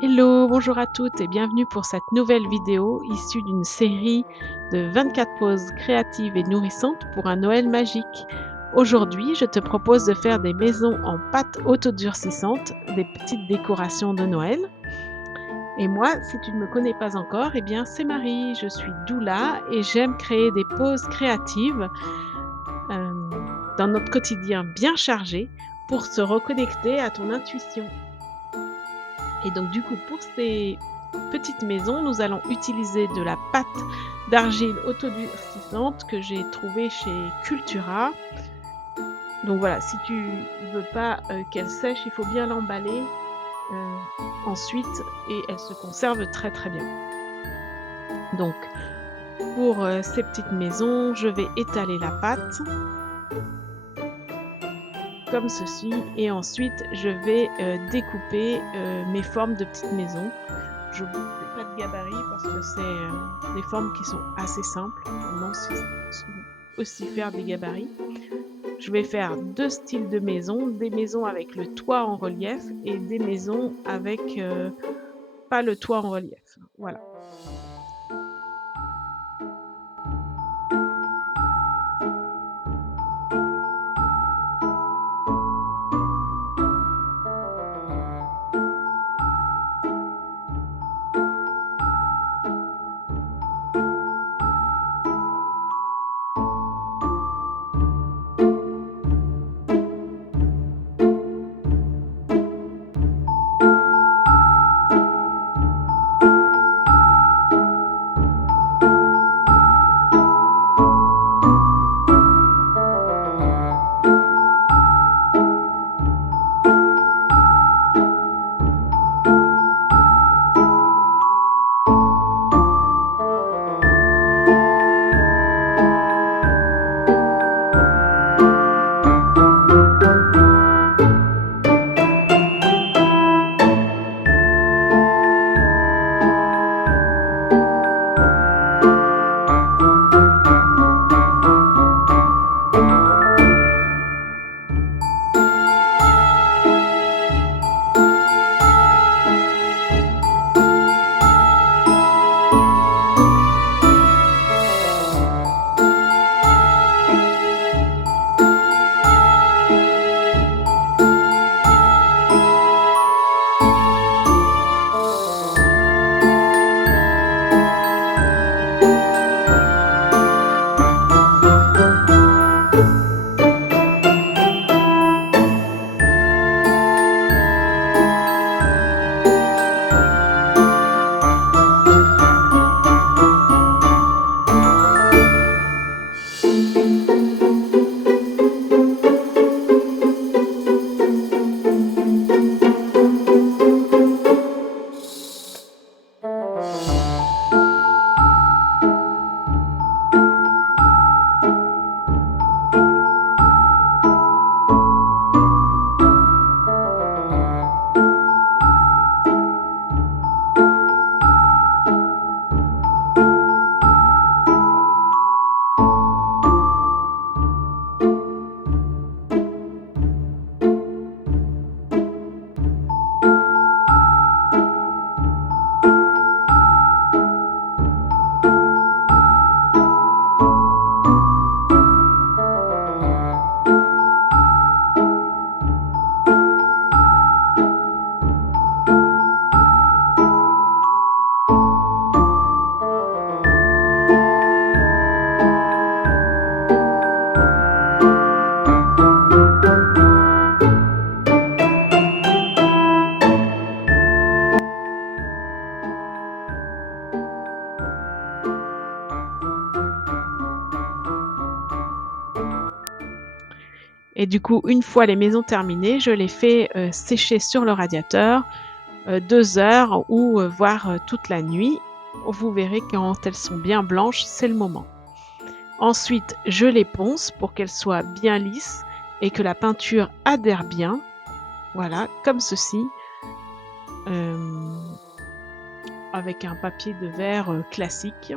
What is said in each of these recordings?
Hello, bonjour à toutes et bienvenue pour cette nouvelle vidéo issue d'une série de 24 pauses créatives et nourrissantes pour un Noël magique. Aujourd'hui, je te propose de faire des maisons en pâte autodurcissante, des petites décorations de Noël. Et moi, si tu ne me connais pas encore, eh bien c'est Marie, je suis doula et j'aime créer des pauses créatives dans notre quotidien bien chargé pour se reconnecter à ton intuition. Et donc du coup, pour ces petites maisons, nous allons utiliser de la pâte d'argile autodurcissante que j'ai trouvée chez Cultura. Donc voilà, si tu veux pas qu'elle sèche, il faut bien l'emballer ensuite et elle se conserve très très bien. Donc pour ces petites maisons, je vais étaler la pâte comme ceci et ensuite je vais découper mes formes de petites maisons. Je ne fais pas de gabarit parce que c'est des formes qui sont assez simples. On aussi faire des gabarits. Je vais faire 2 styles de maisons, des maisons avec le toit en relief et des maisons avec pas le toit en relief. Voilà. Et du coup, une fois les maisons terminées, je les fais sécher sur le radiateur 2 heures ou voire toute la nuit. Vous verrez quand elles sont bien blanches, c'est le moment. Ensuite, je les ponce pour qu'elles soient bien lisses et que la peinture adhère bien. Voilà, comme ceci, avec un papier de verre classique.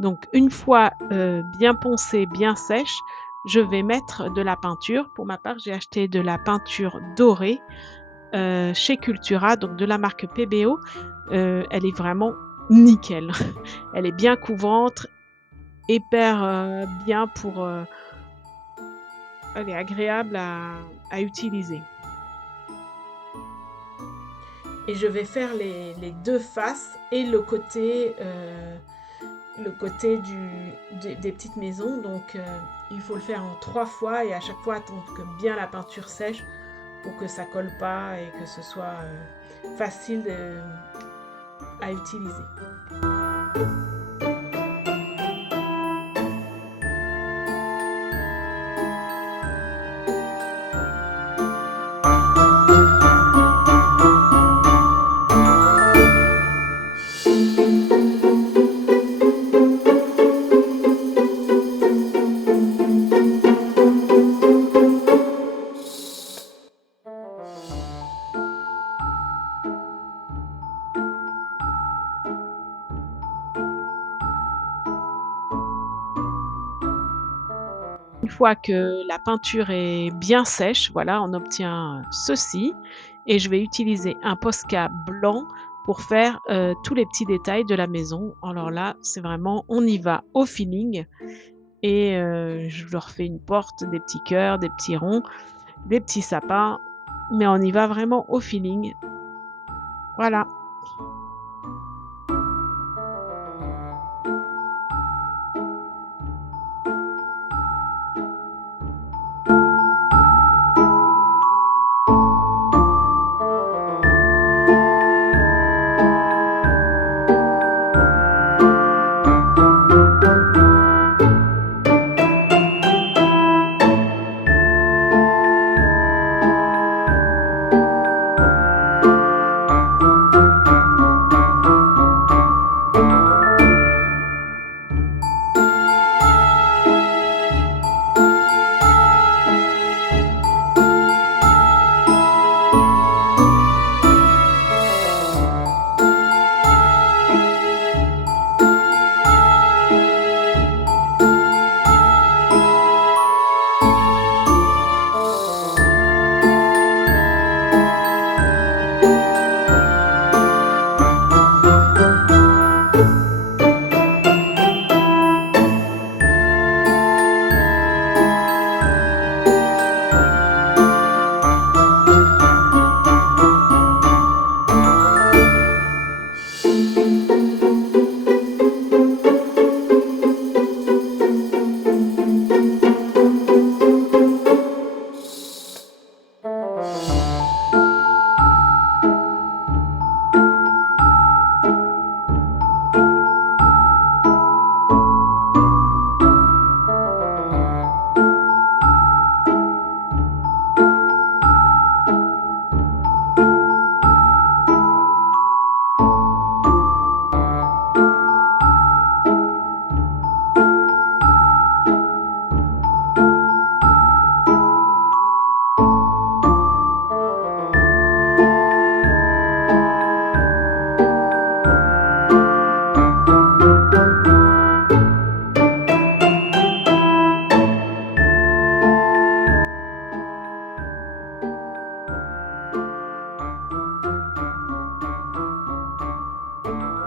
Donc une fois, bien poncée, bien sèche, je vais mettre de la peinture. Pour ma part, j'ai acheté de la peinture dorée, chez Cultura, donc de la marque PBO. Elle est vraiment nickel. Elle est bien couvrante, hyper, bien pour, elle est agréable à utiliser. Et je vais faire les 2 faces et le côté des petites maisons. Donc il faut le faire en 3 fois et à chaque fois attendre que bien la peinture sèche pour que ça colle pas et que ce soit facile à utiliser. Une fois que la peinture est bien sèche, voilà, on obtient ceci et je vais utiliser un Posca blanc pour faire, tous les petits détails de la maison. Alors là, c'est vraiment on y va au feeling et je leur fais une porte, des petits cœurs, des petits ronds, des petits sapins, mais on y va vraiment au feeling. Voilà.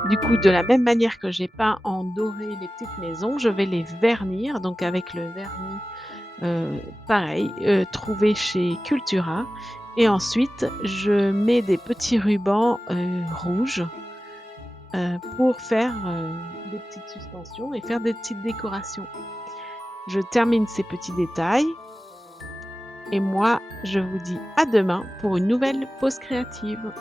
Du coup, de la même manière que j'ai peint en doré les petites maisons, je vais les vernir, donc avec le vernis, pareil, trouvé chez Cultura et ensuite je mets des petits rubans, rouges, pour faire, des petites suspensions et faire des petites décorations. Je termine ces petits détails et moi, je vous dis à demain pour une nouvelle pause créative.